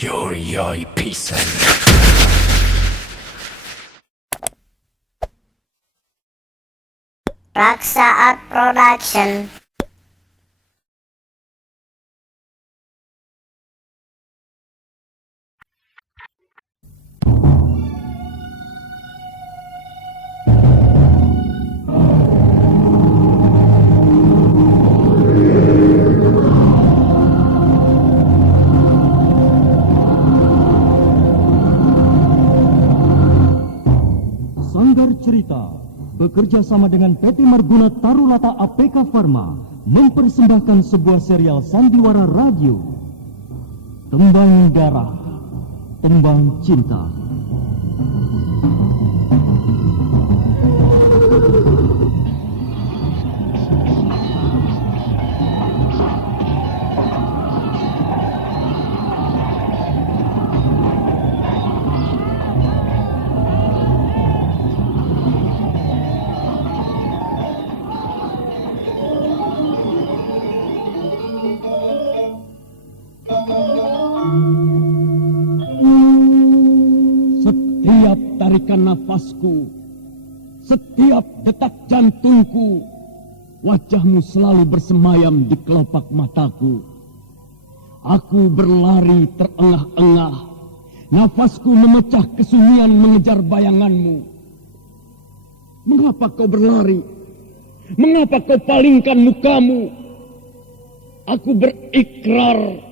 Yoi pisan. Raksa Art Production. Sanggar Cerita bekerja sama dengan PT Marguna Tarulata APK Pharma mempersembahkan sebuah serial sandiwara radio, Tembang Darah, Tembang Cinta. Setiap tarikan nafasku, setiap detak jantungku, wajahmu selalu bersemayam di kelopak mataku. Aku berlari terengah-engah, nafasku memecah kesunyian mengejar bayanganmu. Mengapa kau berlari? Mengapa kau palingkan mukamu? Aku berikrar.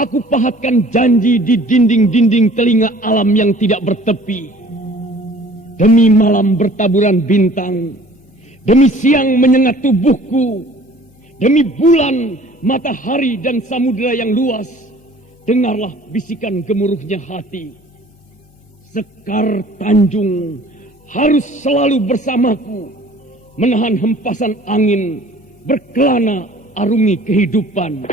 Aku pahatkan janji di dinding-dinding telinga alam yang tidak bertepi. Demi malam bertaburan bintang, demi siang menyengat tubuhku, demi bulan, matahari dan samudera yang luas, dengarlah bisikan gemuruhnya hati. Sekar Tanjung harus selalu bersamaku, menahan hempasan angin, berkelana arungi kehidupan.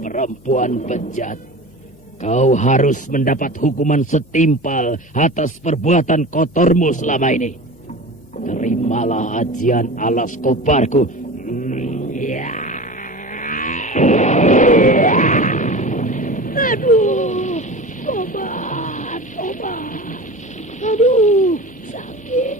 Perempuan bejat, kau harus mendapat hukuman setimpal atas perbuatan kotormu selama ini. Terimalah ajian alas kobarku. Aduh, obat. Aduh, sakit.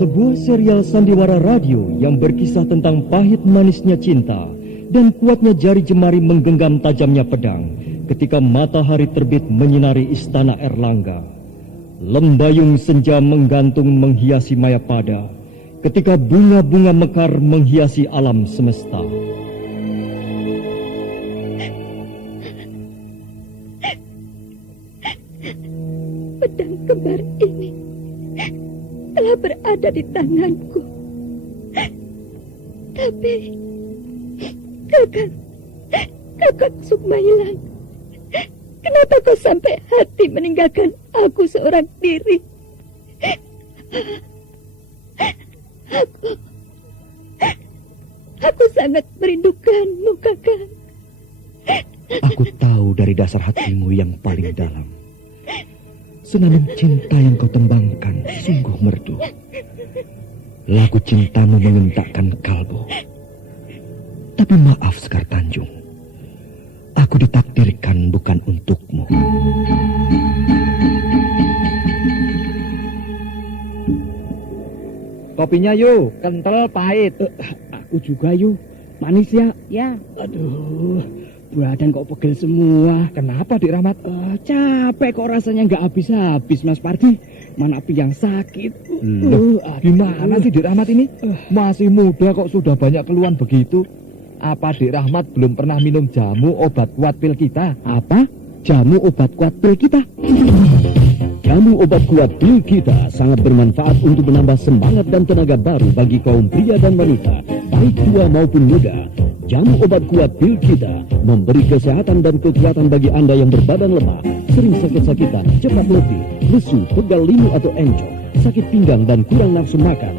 Sebuah serial sandiwara radio yang berkisah tentang pahit manisnya cinta dan kuatnya jari jemari menggenggam tajamnya pedang ketika matahari terbit menyinari istana Erlangga. Lembayung senja menggantung menghiasi Mayapada ketika bunga-bunga mekar menghiasi alam semesta. Pedang kembar ini telah berada di tanganku. Tapi Kakak Sukmailang, kenapa kau sampai hati meninggalkan aku seorang diri? Aku sangat merindukanmu, Kakak. Aku tahu dari dasar hatimu yang paling dalam. Senandung cinta yang kau tembangkan sungguh merdu. Lagu cintamu mengentakkan kalbu. Tapi maaf Sekar Tanjung, aku ditakdirkan bukan untukmu. Kopinya yuk, kental pahit. Aku juga yuk, manis ya. Ya. Aduh, badan kok pegel semua. Kenapa Dik Rahmat? Capek kok rasanya nggak habis-habis Mas Pardi. Mana yang sakit. Gimana sih Dik Rahmat ini? Masih muda kok sudah banyak keluhan begitu. Apa Dik Rahmat belum pernah minum jamu obat kuat pil kita? Apa? Jamu obat kuat pil kita? Jamu obat kuat pil kita sangat bermanfaat untuk menambah semangat dan tenaga baru bagi kaum pria dan wanita, baik tua maupun muda. Jamu obat kuat pil kita memberi kesehatan dan kekuatan bagi Anda yang berbadan lemah, sering sakit-sakitan, cepat letih, lesu, pegal linu atau encok, sakit pinggang dan kurang nafsu makan.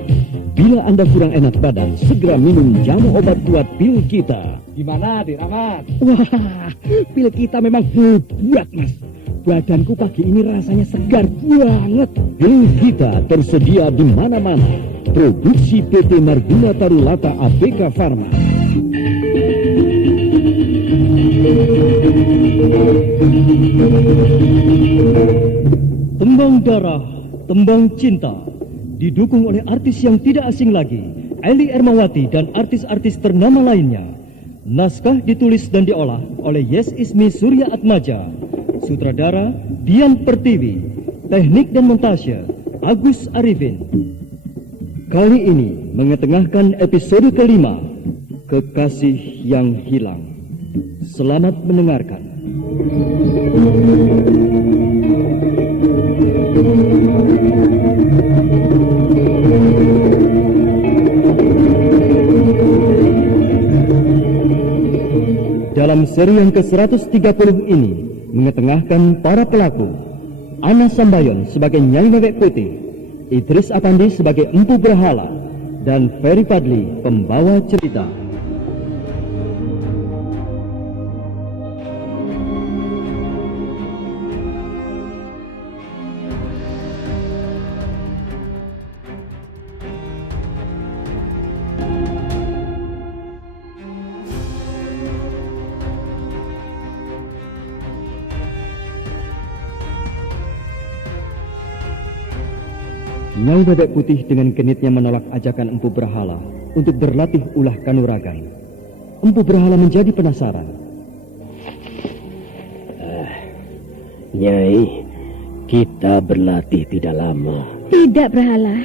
Bila Anda kurang enak badan, segera minum jamu obat kuat pil kita. Gimana, Dik Rahmat? Wah, pil kita memang hebat, Mas. Badanku pagi ini rasanya segar banget. Pil kita tersedia di mana-mana. Produksi PT Marguna Tarulata APK Pharma. Tembang Darah, Tembang Cinta, didukung oleh artis yang tidak asing lagi, Eli Ermawati dan artis-artis ternama lainnya. Naskah ditulis dan diolah oleh Yes Ismi Surya Atmaja. Sutradara Dian Pertiwi. Teknik dan montase Agus Arifin. Kali ini mengetengahkan episode kelima, Kekasih yang Hilang. Selamat mendengarkan. Dalam seri yang ke-130 ini mengetengahkan para pelaku. Ana Sambayon sebagai Nyai Wewek Putih, Idris Apandi sebagai Empu Berhala, dan Ferry Fadli pembawa cerita. Nyai Wewek Putih dengan genitnya menolak ajakan Empu Berhala untuk berlatih ulah kanuragan. Empu Berhala menjadi penasaran. Nyai, kita berlatih tidak lama. Tidak, Berhala.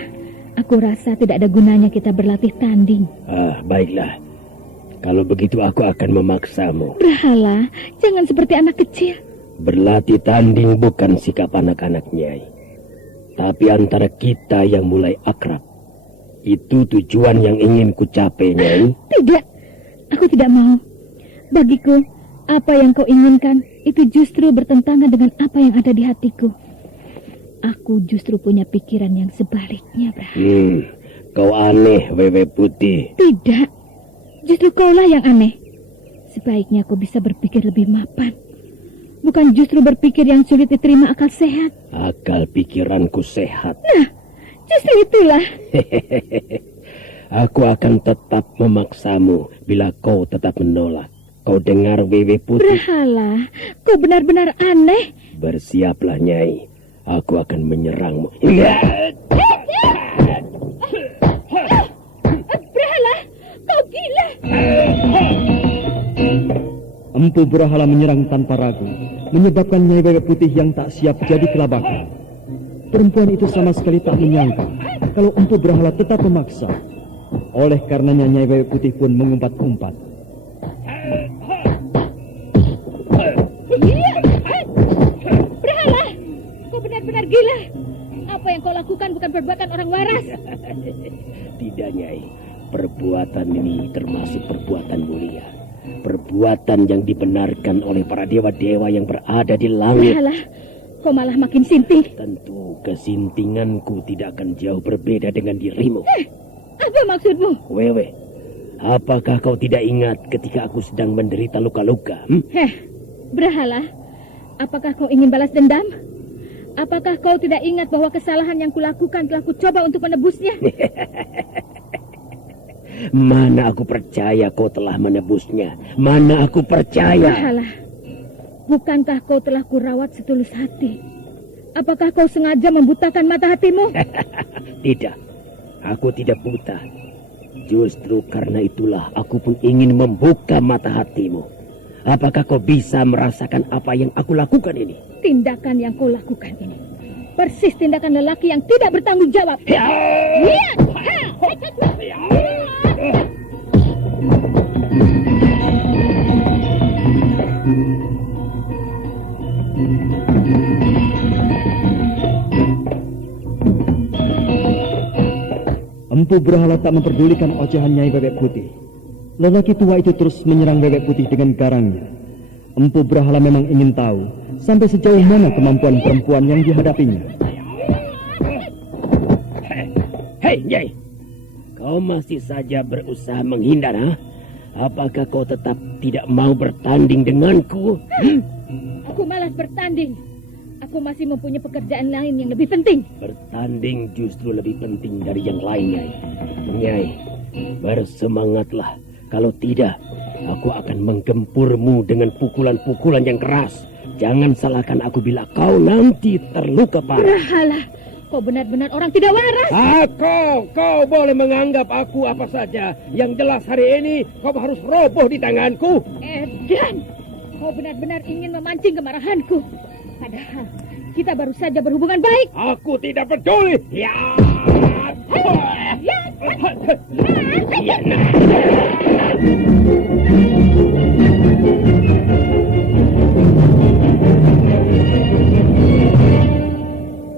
Aku rasa tidak ada gunanya kita berlatih tanding. Baiklah. Kalau begitu aku akan memaksamu. Berhala, jangan seperti anak kecil. Berlatih tanding bukan sikap anak-anak, Nyai. Tapi antara kita yang mulai akrab. Itu tujuan yang ingin ku capai, Nyai. Tidak, aku tidak mau. Bagiku, apa yang kau inginkan itu justru bertentangan dengan apa yang ada di hatiku. Aku justru punya pikiran yang sebaliknya, Berhala. Kau aneh, Wewek Putih. Tidak, justru kaulah yang aneh. Sebaiknya kau bisa berpikir lebih mapan. Bukan justru berpikir yang sulit diterima akal sehat. Akal pikiranku sehat. Nah, justru itulah. Aku akan tetap memaksamu bila kau tetap menolak. Kau dengar, Wewek Putih? Berhala, kau benar-benar aneh. Bersiaplah, Nyai. Aku akan menyerangmu. Berhala, kau gila. Empu Berhala menyerang tanpa ragu, menyebabkan Nyai Wewek Putih yang tak siap jadi kelabakan. Perempuan itu sama sekali tak menyangka kalau Empu Berhala tetap memaksa. Oleh karenanya Nyai Wewek Putih pun mengumpat-umpat. Berhala, kau benar-benar gila. Apa yang kau lakukan bukan perbuatan orang waras. Tidak, Nyai. Perbuatan ini termasuk perbuatan mulia. Perbuatan yang dibenarkan oleh para dewa-dewa yang berada di langit. Berhala, kau malah makin sinting. Tentu kesintinganku tidak akan jauh berbeda dengan dirimu. Apa maksudmu? Wewe, apakah kau tidak ingat ketika aku sedang menderita luka-luka? Berhala, apakah kau ingin balas dendam? Apakah kau tidak ingat bahwa kesalahan yang kulakukan telah kucoba untuk menebusnya? Mana aku percaya kau telah menebusnya. Mana aku percaya. Berhala, bukankah kau telah kurawat setulus hati? Apakah kau sengaja membutakan mata hatimu? Tidak, aku tidak buta. Justru karena itulah aku pun ingin membuka mata hatimu. Apakah kau bisa merasakan apa yang aku lakukan ini? Tindakan yang kau lakukan ini persis tindakan lelaki yang tidak bertanggung jawab. Empu Berhala tak memperdulikan ocehan Nyai Wewek Putih. Lelaki tua itu terus menyerang Bebek Putih dengan garangnya. Empu Brahala memang ingin tahu sampai sejauh mana kemampuan perempuan yang dihadapinya. Hei, Nyai. Kau masih saja berusaha menghindar, ha? Apakah kau tetap tidak mau bertanding denganku? Aku malas bertanding. Aku masih mempunyai pekerjaan lain yang lebih penting. Bertanding justru lebih penting dari yang lain, Nyai. Nyai, bersemangatlah. Kalau tidak, aku akan menggempurmu dengan pukulan-pukulan yang keras. Jangan salahkan aku bila kau nanti terluka parah. Brahala, kau benar-benar orang tidak waras. Kau boleh menganggap aku apa saja. Yang jelas hari ini kau harus roboh di tanganku. Edan, kau benar-benar ingin memancing kemarahanku. Padahal kita baru saja berhubungan baik. Aku tidak peduli. Ya.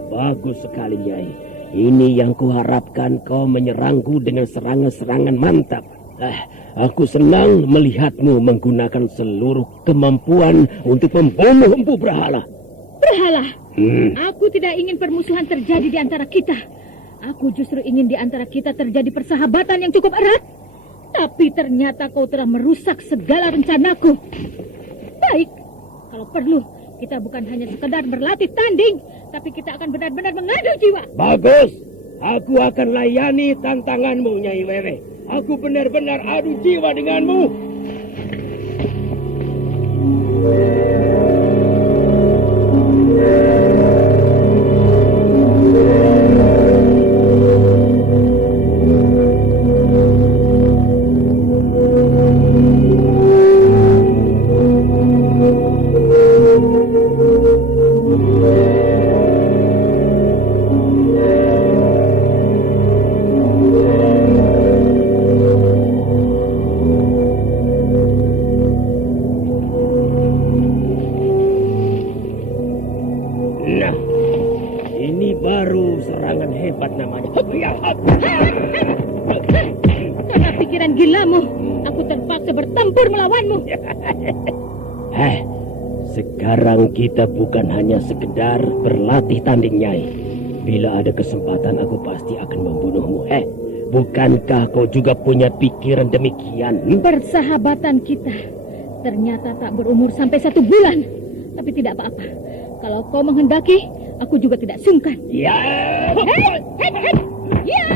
Bagus sekali, Nyai. Ini yang kuharapkan, kau menyerangku dengan serangan-serangan mantap. Aku senang melihatmu menggunakan seluruh kemampuan untuk membunuh Empu Brahala. Brahala, aku tidak ingin permusuhan terjadi di antara kita. Aku justru ingin di antara kita terjadi persahabatan yang cukup erat. Tapi ternyata kau telah merusak segala rencanaku. Baik, kalau perlu kita bukan hanya sekedar berlatih tanding, tapi kita akan benar-benar mengadu jiwa. Bagus, aku akan layani tantanganmu, Nyai Wewe. Aku benar-benar adu jiwa denganmu. Karena pikiran gilamu, aku terpaksa bertempur melawanmu. Sekarang kita bukan hanya sekedar berlatih tanding, Nyai. Bila ada kesempatan aku pasti akan membunuhmu. Bukankah kau juga punya pikiran demikian? Persahabatan kita ternyata tak berumur sampai 1 bulan. Tapi tidak apa-apa. Kalau kau menghendaki, aku juga tidak sungkan. Ya. Ya.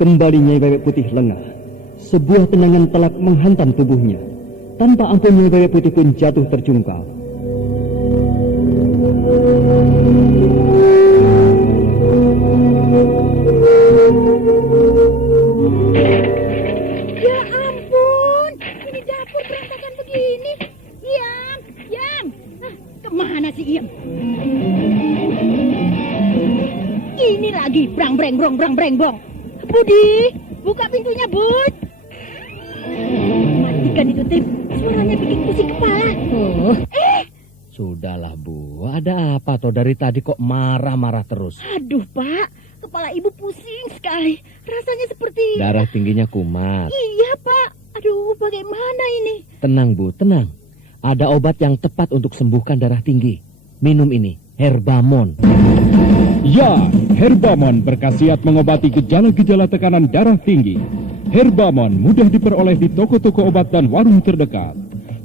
Kembali Nyai Bebek Putih lengah. Sebuah tendangan telak menghantam tubuhnya. Tanpa ampun Nyai Bebek Putih pun jatuh terjungkal. Ya ampun, ini dapur berantakan begini. Yam. Kemana si Iem? Ini lagi brang breng brong. Budi, buka pintunya, Bud. Matikan itu, Tim. Suaranya bikin pusing kepala. Sudahlah, Bu. Ada apa toh dari tadi kok marah-marah terus? Aduh, Pak. Kepala Ibu pusing sekali. Rasanya seperti... Darah tingginya kumat. Iya, Pak. Aduh, bagaimana ini? Tenang, Bu, tenang. Ada obat yang tepat untuk sembuhkan darah tinggi. Minum ini, Herbamon. Ya, Herbamon berkhasiat mengobati gejala-gejala tekanan darah tinggi. Herbamon mudah diperoleh di toko-toko obat dan warung terdekat.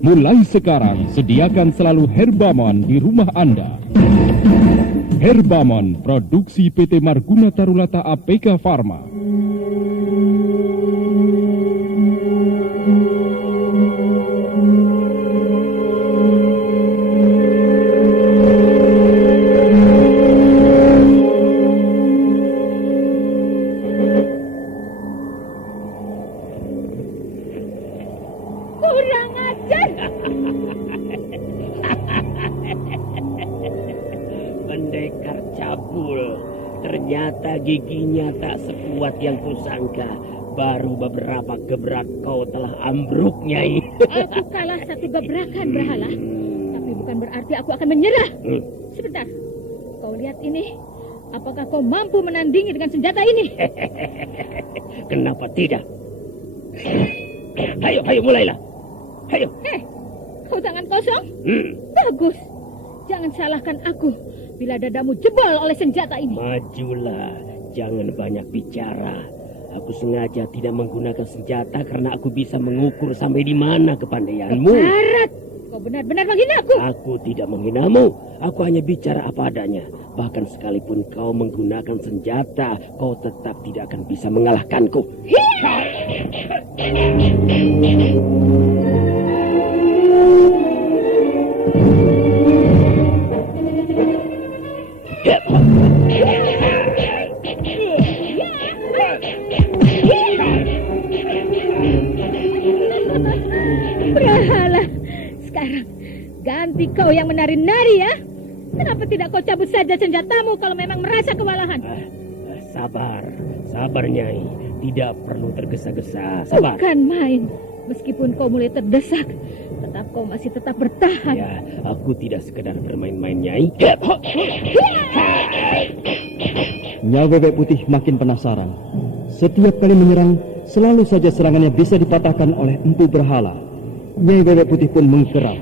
Mulai sekarang, sediakan selalu Herbamon di rumah Anda. Herbamon, produksi PT Marguna Tarulata APK Pharma. Kurang ajar. Pendekar cabul, ternyata giginya tak sekuat yang kusangka. Baru beberapa gebrak kau telah ambruk, Nyai. Aku kalah satu gebrakan, Brahala. Tapi bukan berarti aku akan menyerah. Sebentar, kau lihat ini. Apakah kau mampu menandingi dengan senjata ini? Kenapa tidak? Ayo, mulailah. Ayo. Kau tangan kosong? Bagus. Jangan salahkan aku bila dadamu jebol oleh senjata ini. Majulah, jangan banyak bicara. Aku sengaja tidak menggunakan senjata karena aku bisa mengukur sampai di mana kepandaianmu. Barat, kau benar-benar menghina aku. Aku tidak menghinamu. Aku hanya bicara apa adanya. Bahkan sekalipun kau menggunakan senjata, kau tetap tidak akan bisa mengalahkanku. Brahala, sekarang ganti kau yang menari-nari ya. Kenapa tidak kau cabut saja senjatamu kalau memang merasa kewalahan? Sabar Nyai. Tidak perlu tergesa-gesa. Sabar. Bukan main. Meskipun kau mulai terdesak, tetap kau masih tetap bertahan. Ya, aku tidak sekedar bermain-main, Nyai. Nyai Bebek Putih makin penasaran. Setiap kali menyerang, selalu saja serangannya bisa dipatahkan oleh Empu Berhala. Nyai Bebek Putih pun mengkeram.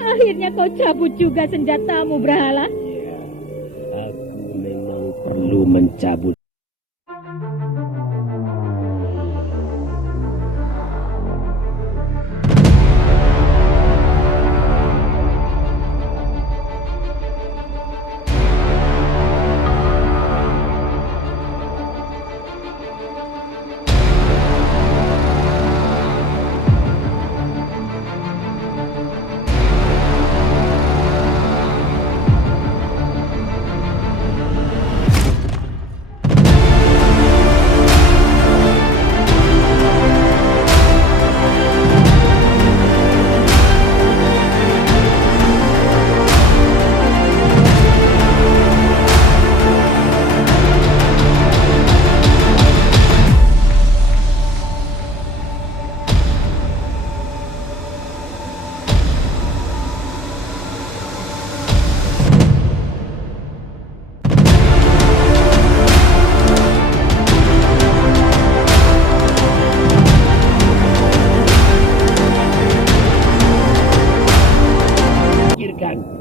Akhirnya kau cabut juga senjatamu, Brahala. Ya, aku memang perlu mencabut.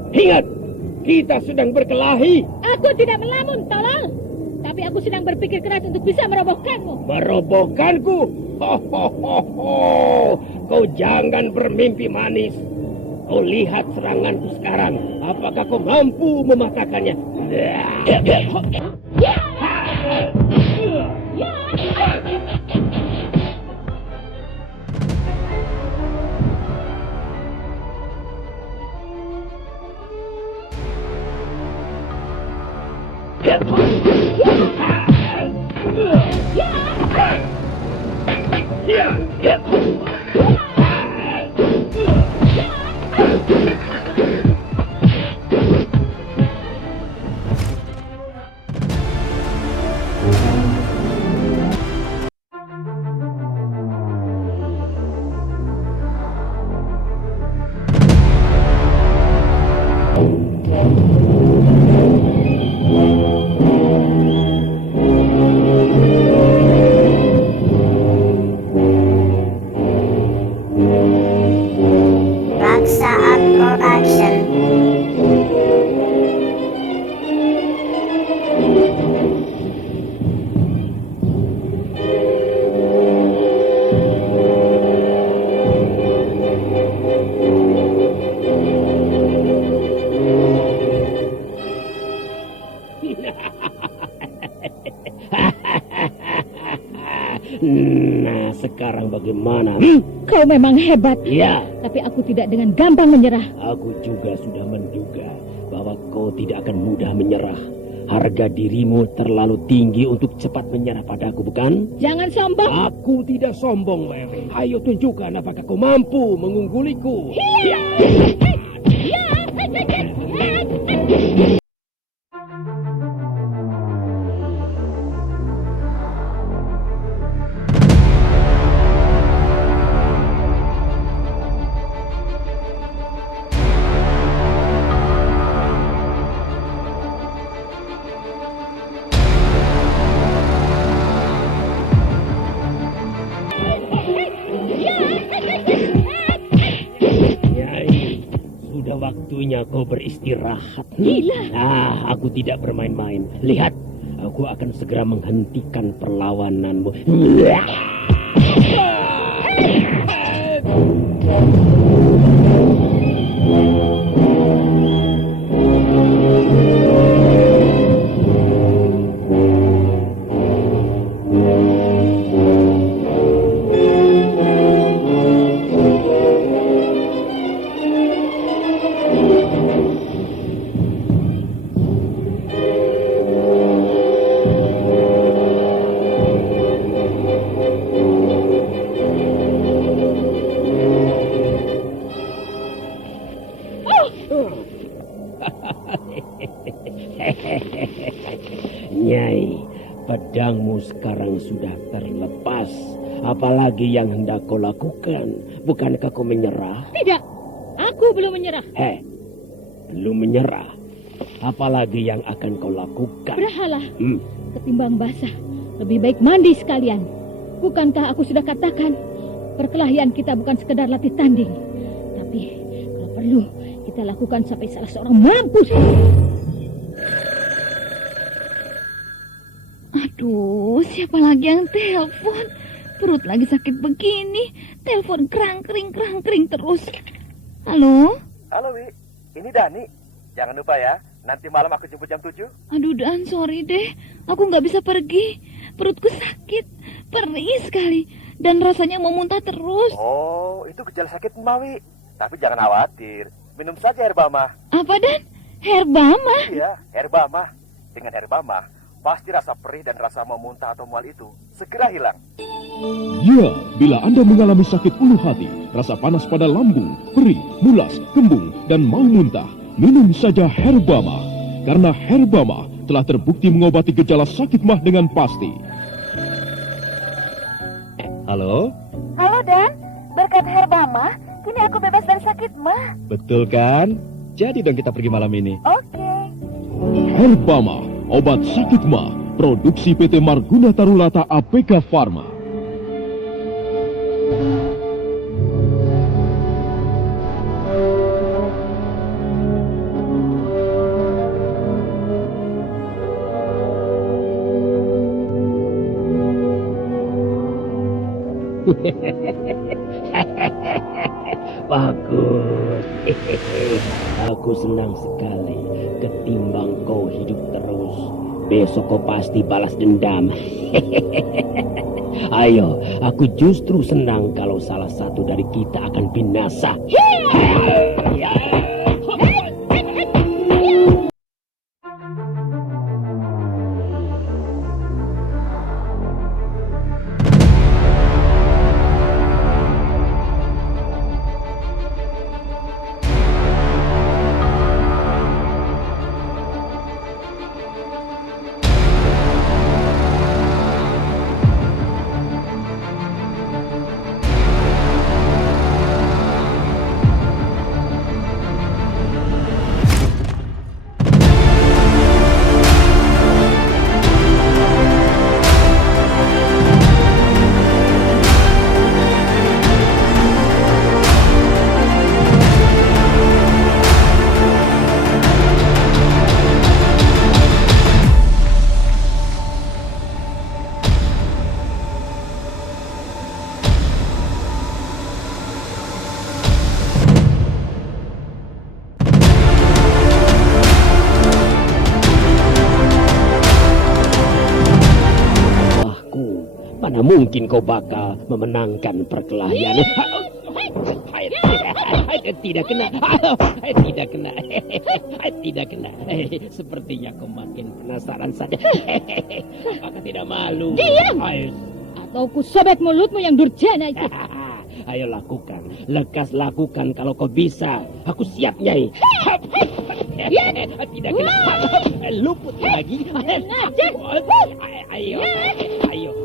Ingat, kita sedang berkelahi. Aku tidak melamun, tolol. Tapi aku sedang berpikir keras untuk bisa merobohkanmu. Merobohkanku? Kau jangan bermimpi manis. Kau lihat seranganku sekarang. Apakah kau mampu mematahkannya? Nah, sekarang bagaimana? Kau memang hebat. Ya, Tapi aku tidak dengan gampang menyerah. aku juga sudah menduga bahwa kau tidak akan mudah menyerah. Harga dirimu terlalu tinggi untuk cepat menyerah padaku, bukan? Jangan sombong. Aku tidak sombong, Wewe. Ayo tunjukkan apakah kau mampu mengungguliku. Nyai, sudah waktunya kau beristirahat. Gila. Nah, aku tidak bermain-main. Lihat, aku akan segera menghentikan perlawananmu. Nyai, pedangmu sekarang sudah terlepas. Apalagi yang hendak kau lakukan? Bukankah kau menyerah? Tidak. Aku belum menyerah. Belum menyerah. Apalagi yang akan kau lakukan? Berhalah. Ketimbang basah, lebih baik mandi sekalian. Bukankah aku sudah katakan, perkelahian kita bukan sekedar latih tanding. Tapi kalau perlu, kita lakukan sampai salah seorang mampus. Aduh, siapa lagi yang telepon? Perut lagi sakit begini, telepon kerang-kering terus. Halo? Halo, Wi. Ini Dani. Jangan lupa ya, nanti malam aku jemput jam 7. Aduh, Dan, sorry deh. Aku nggak bisa pergi. Perutku sakit, perih sekali. Dan rasanya mau muntah terus. Oh, itu gejala sakit Mawi. Tapi jangan khawatir. Minum saja Herbama. Apa, Dan? Herbama? Iya, Herbama. Dengan Herbama, pasti rasa perih dan rasa mau muntah atau mual itu segera hilang. Ya, bila Anda mengalami sakit ulu hati, rasa panas pada lambung, perih, mulas, kembung, dan mau muntah, minum saja Herbama. Karena Herbama telah terbukti mengobati gejala sakit mah dengan pasti. Halo? Halo, Dan. Berkat Herbama, kini aku bebas dari sakit mah. Betul kan? Jadi dong kita pergi malam ini. Oke. Herbama, obat sakit mah, produksi PT Marguna Tarulata APK Pharma. Bagus. Aku senang sekali. Ketimbang kau hidup terus, besok kau pasti balas dendam. Ayo, aku justru senang kalau salah satu dari kita akan binasa. Mana mungkin kau bakal memenangkan perkelahian? Tidak kena. Tidak kena. Tidak kena. Sepertinya kau makin penasaran saja. Apakah tidak malu? Diam! Atau ku sobek mulutmu yang durjana itu. Ayo lakukan. Lekas lakukan kalau kau bisa. Aku siap, Nyai. Tidak kena. Luput lagi. Ayo.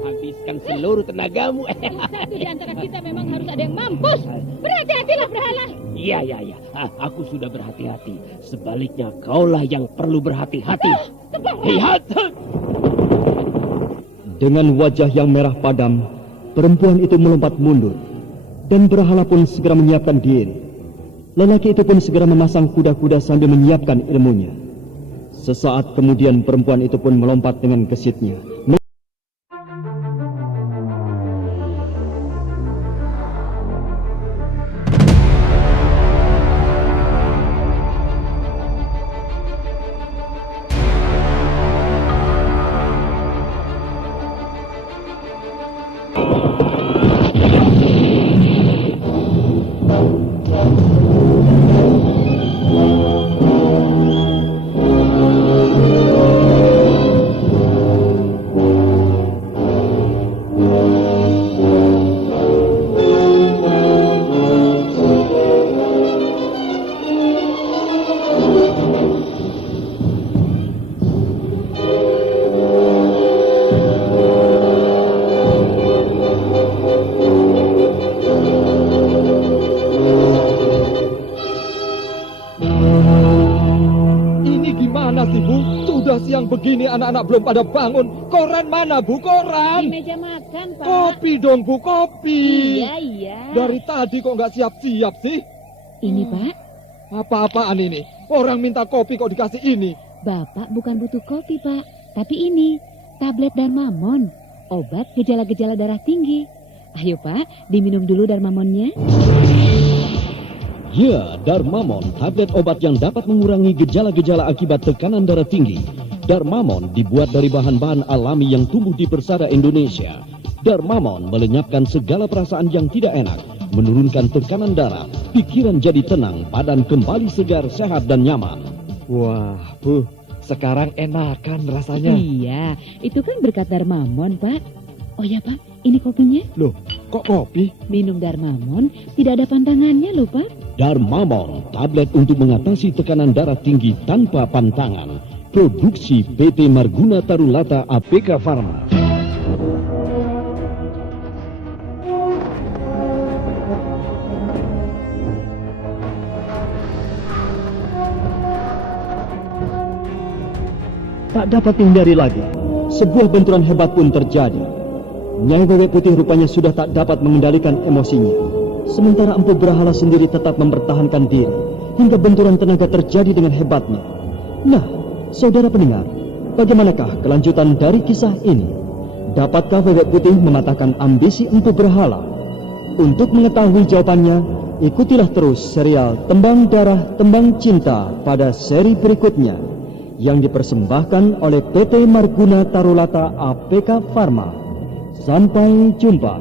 Habiskan seluruh tenagamu. Satu di antara kita memang harus ada yang mampus. Berhati-hatilah, Berhala. Iya. Aku sudah berhati-hati. Sebaliknya, kaulah yang perlu berhati-hati. Lihat. Dengan wajah yang merah padam, perempuan itu melompat mundur. Dan Berhala pun segera menyiapkan diri. Lelaki itu pun segera memasang kuda-kuda sambil menyiapkan ilmunya. Sesaat kemudian perempuan itu pun melompat dengan gesitnya. Begini anak-anak belum pada bangun. Koran mana, Bu? Koran? Di meja makan, Pak. Kopi dong, Bu, kopi. Iya. Dari tadi kok nggak siap-siap sih? Ini, Pak. Apa-apaan ini? Orang minta kopi kok dikasih ini? Bapak bukan butuh kopi, Pak. Tapi ini, tablet Darmamon. Obat gejala-gejala darah tinggi. Ayo, Pak, diminum dulu Darmamonnya. Ya, Darmamon, tablet obat yang dapat mengurangi gejala-gejala akibat tekanan darah tinggi. Darmamon dibuat dari bahan-bahan alami yang tumbuh di persada Indonesia. Darmamon melenyapkan segala perasaan yang tidak enak, menurunkan tekanan darah, pikiran jadi tenang, badan kembali segar, sehat dan nyaman. Wah, Bu, sekarang enakan rasanya. Iya, itu kan berkat Darmamon, Pak. Oh ya, Pak, ini kopinya. Loh, kok kopi? Minum Darmamon tidak ada pantangannya loh, Pak. Darmamon, tablet untuk mengatasi tekanan darah tinggi tanpa pantangan. Produksi PT Marguna Tarulata APK Pharma. Tak dapat dihindari lagi, sebuah benturan hebat pun terjadi. Nyai Wewe Putih rupanya sudah tak dapat mengendalikan emosinya. Sementara Empu Berhala sendiri tetap mempertahankan diri, hingga benturan tenaga terjadi dengan hebatnya. Nah, saudara pendengar, bagaimanakah kelanjutan dari kisah ini? Dapatkah Wewe Putih mematahkan ambisi Empu Berhala? Untuk mengetahui jawabannya, ikutilah terus serial Tembang Darah Tembang Cinta pada seri berikutnya yang dipersembahkan oleh PT Marguna Tarulata APK Pharma. Sampai jumpa.